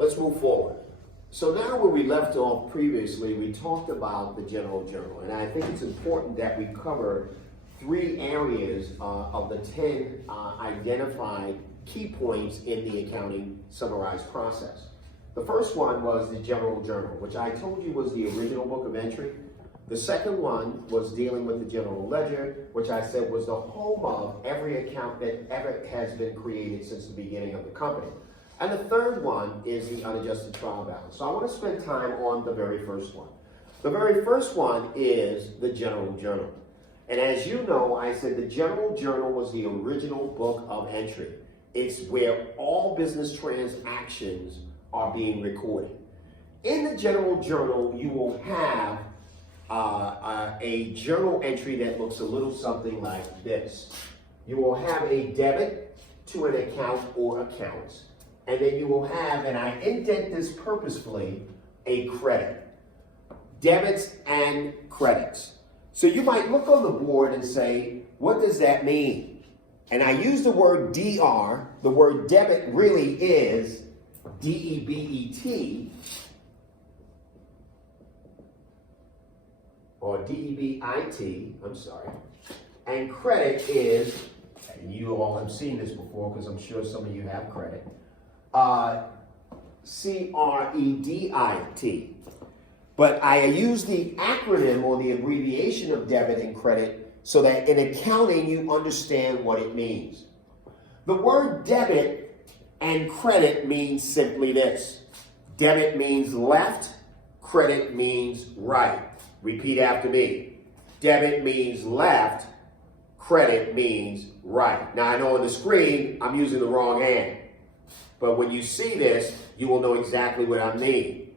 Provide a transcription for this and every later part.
Let's move forward. So now where we left off previously, we talked about the general journal, and I think it's important that we cover three areas of the 10 identified key points in the accounting summarized process. The first one was the general journal, which I told you was the original book of entry. The second one was dealing with the general ledger, which I said was the home of every account that ever has been created since the beginning of the company. And the third one is the unadjusted trial balance. So I want to spend time on the very first one. The very first one is the general journal. And as you know, I said the general journal was the original book of entry. It's where all business transactions are being recorded. In the general journal, you will have a journal entry that looks a little something like this. You will have a debit to an account or accounts, and then you will have, and I indent this purposefully, a credit. Debits and credits. So you might look on the board and say, what does that mean? And I use the word DR. The word debit really is D-E-B-E-T, or D-E-B-I-T, I'm sorry. And credit is, and you all have seen this before because I'm sure some of you have credit, C-R-E-D-I-T. But I use the acronym or the abbreviation of debit and credit so that in accounting you understand what it means. The word debit and credit means simply this. Debit means left, credit means right. Repeat after me. Debit means left, credit means right. Now I know on the screen I'm using the wrong hand, but when you see this, you will know exactly what I mean.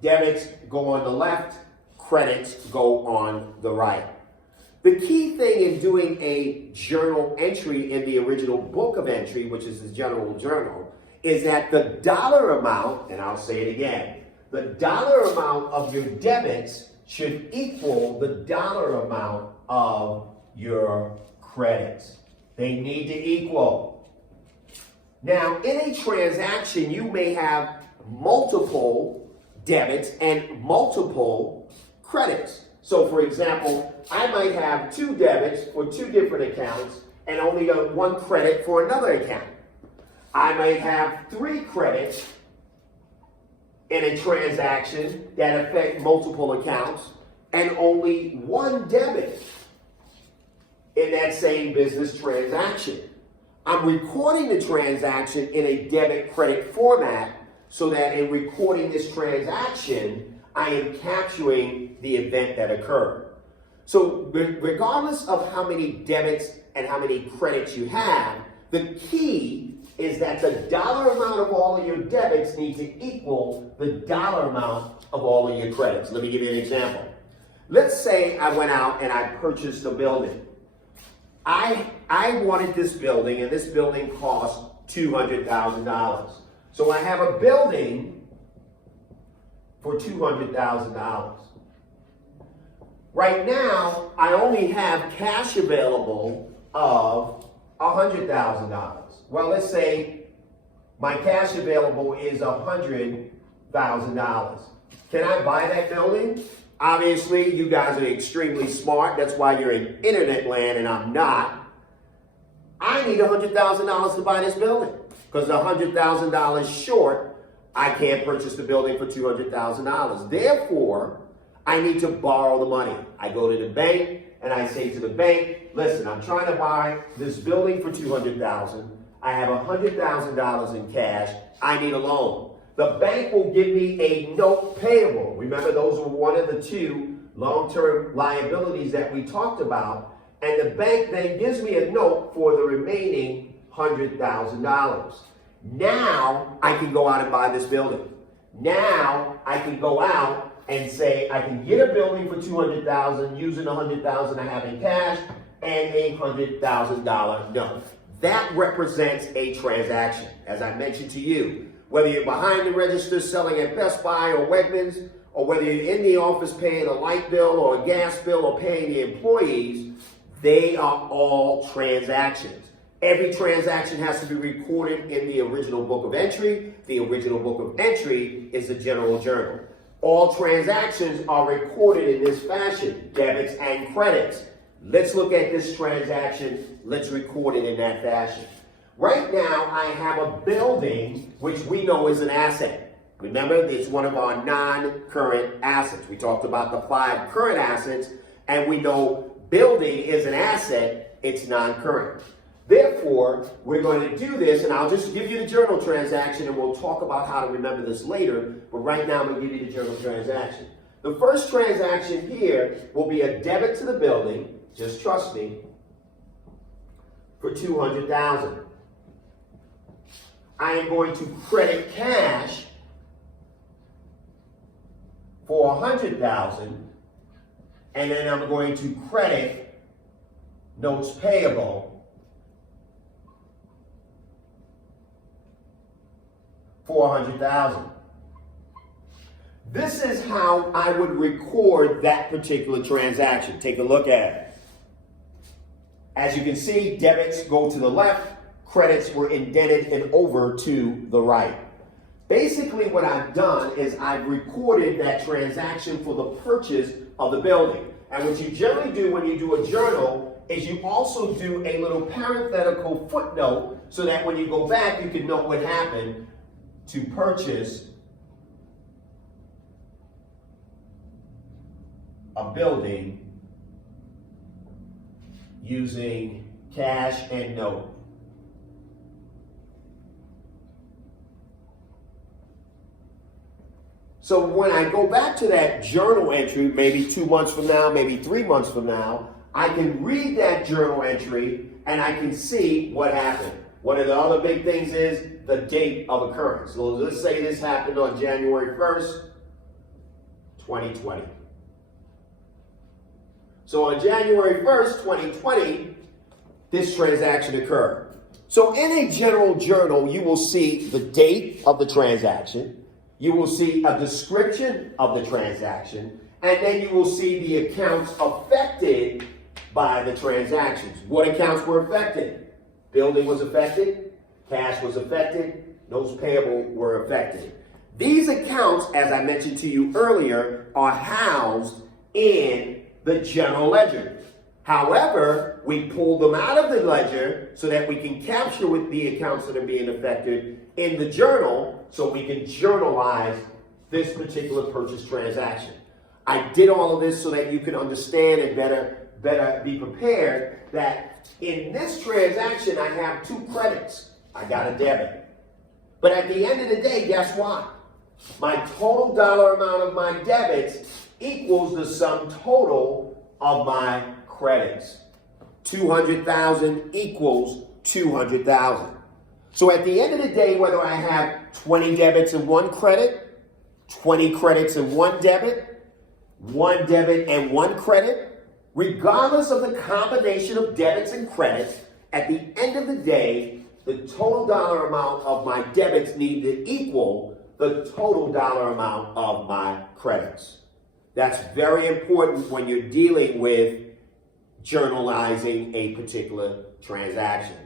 Debits go on the left, credits go on the right. The key thing in doing a journal entry in the original book of entry, which is the general journal, is that the dollar amount, and I'll say it again, the dollar amount of your debits should equal the dollar amount of your credits. They need to equal. Now, in a transaction, you may have multiple debits and multiple credits. So, for example, I might have 2 debits for 2 different accounts and only 1 credit for another account. I might have 3 credits in a transaction that affect multiple accounts and only 1 debit in that same business transaction. I'm recording the transaction in a debit credit format so that in recording this transaction, I am capturing the event that occurred. So regardless of how many debits and how many credits you have, the key is that the dollar amount of all of your debits need to equal the dollar amount of all of your credits. Let me give you an example. Let's say I went out and I purchased a building. I wanted this building, and this building cost $200,000. So I have a building for $200,000. Right now, I only have cash available of $100,000. Well, let's say my cash available is $100,000. Can I buy that building? Obviously, you guys are extremely smart. That's why you're in internet land and I'm not. I need $100,000 to buy this building because $100,000 short, I can't purchase the building for $200,000. Therefore, I need to borrow the money. I go to the bank and I say to the bank, listen, I'm trying to buy this building for $200,000. I have $100,000 in cash. I need a loan. The bank will give me a note payable. Remember, those were one of the 2 long-term liabilities that we talked about. And the bank then gives me a note for the remaining $100,000. Now I can go out and buy this building. Now I can go out and say I can get a building for $200,000 using $100,000 I have in cash and a $100,000 note. That represents a transaction. As I mentioned to you, whether you're behind the register selling at Best Buy or Wegmans, or whether you're in the office paying a light bill or a gas bill or paying the employees, they are all transactions. Every transaction has to be recorded in the original book of entry. The original book of entry is the general journal. All transactions are recorded in this fashion, debits and credits. Let's look at this transaction. Let's record it in that fashion. Right now, I have a building, which we know is an asset. Remember, it's one of our non-current assets. We talked about the 5 current assets, and we know building is an asset, it's non-current. Therefore, we're going to do this, and I'll just give you the journal transaction, and we'll talk about how to remember this later, but right now I'm going to give you the journal transaction. The first transaction here will be a debit to the building, just trust me, for $200,000. I am going to credit cash for $100,000, and then I'm going to credit notes payable for $100,000. This is how I would record that particular transaction. Take a look at it. As you can see, debits go to the left, credits were indented and over to the right. Basically, what I've done is I've recorded that transaction for the purchase of the building. And what you generally do when you do a journal is you also do a little parenthetical footnote so that when you go back, you can know what happened to purchase a building using cash and note. So when I go back to that journal entry, maybe 2 months from now, maybe 3 months from now, I can read that journal entry and I can see what happened. One of the other big things is the date of occurrence. So let's say this happened on January 1st, 2020. So on January 1st, 2020, this transaction occurred. So in a general journal, you will see the date of the transaction, you will see a description of the transaction, and then you will see the accounts affected by the transactions. What accounts were affected? Building was affected, cash was affected, notes payable were affected. These accounts, as I mentioned to you earlier, are housed in the general ledger. However, we pull them out of the ledger so that we can capture with the accounts that are being affected in the journal so we can journalize this particular purchase transaction. I did all of this so that you can understand and better be prepared that in this transaction I have 2 credits. I got a debit. But at the end of the day, guess what? My total dollar amount of my debits equals the sum total of my credits. 200,000 equals 200,000. So at the end of the day, whether I have 20 debits and 1 credit, 20 credits and 1 debit, 1 debit and 1 credit, regardless of the combination of debits and credits, at the end of the day, the total dollar amount of my debits need to equal the total dollar amount of my credits. That's very important when you're dealing with journalizing a particular transaction.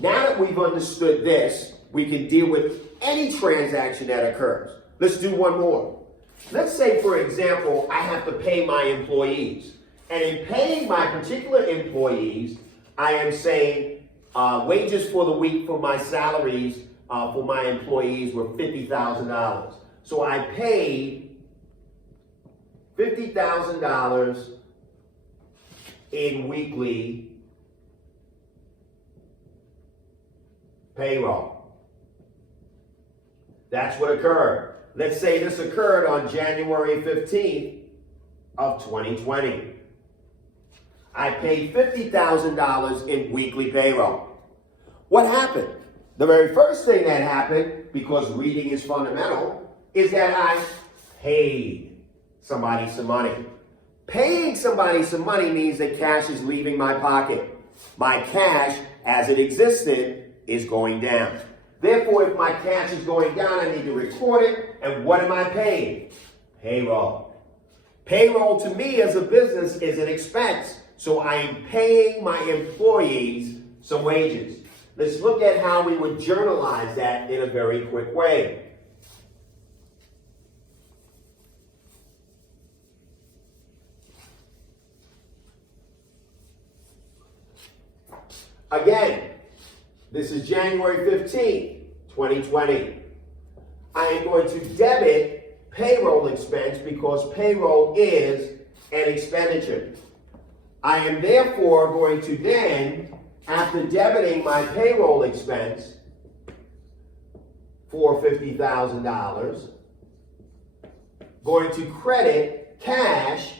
Now that we've understood this, we can deal with any transaction that occurs. Let's do one more. Let's say, for example, I have to pay my employees. And in paying my particular employees, I am saying wages for the week for my salaries for my employees were $50,000. So I paid $50,000 in weekly payroll. That's what occurred. Let's say this occurred on January 15th of 2020. I paid $50,000 in weekly payroll. What happened? The very first thing that happened, because reading is fundamental, is that I paid somebody some money. Paying somebody some money means that cash is leaving my pocket. My cash, as it existed, is going down. Therefore, if my cash is going down, I need to record it. And what am I paying? Payroll. Payroll to me as a business is an expense. So I am paying my employees some wages. Let's look at how we would journalize that in a very quick way. Again, this is January 15th, 2020. I am going to debit payroll expense because payroll is an expenditure. I am therefore going to then, after debiting my payroll expense for $50,000, going to credit cash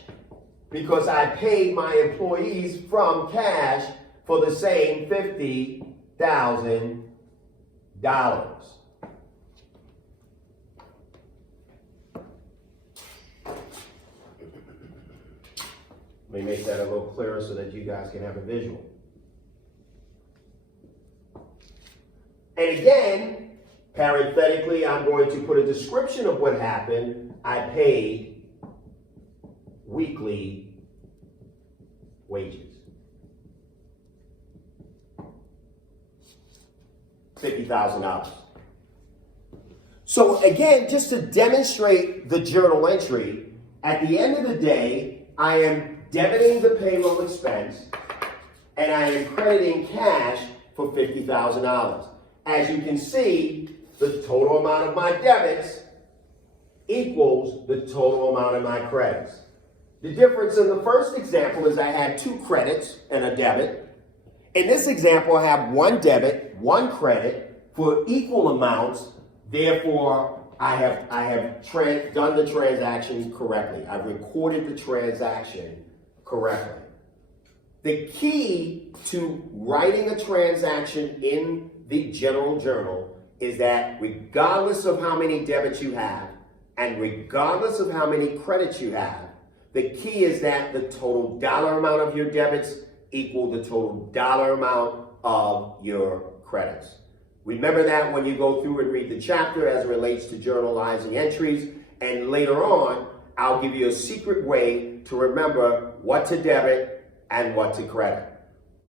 because I paid my employees from cash for the same $50,000. Let me make that a little clearer so that you guys can have a visual. And again, parenthetically, I'm going to put a description of what happened. I paid weekly wages. $50,000. So again, just to demonstrate the journal entry, at the end of the day, I am debiting the payroll expense and I am crediting cash for $50,000. As you can see, the total amount of my debits equals the total amount of my credits. The difference in the first example is I had 2 credits and a debit. In this example, I have 1 debit, 1 credit for equal amounts. Therefore, I have done the transaction correctly. I've recorded the transaction correctly. The key to writing a transaction in the general journal is that regardless of how many debits you have and regardless of how many credits you have, the key is that the total dollar amount of your debits equal the total dollar amount of your credits. Remember that when you go through and read the chapter as it relates to journalizing entries, and later on, I'll give you a secret way to remember what to debit and what to credit.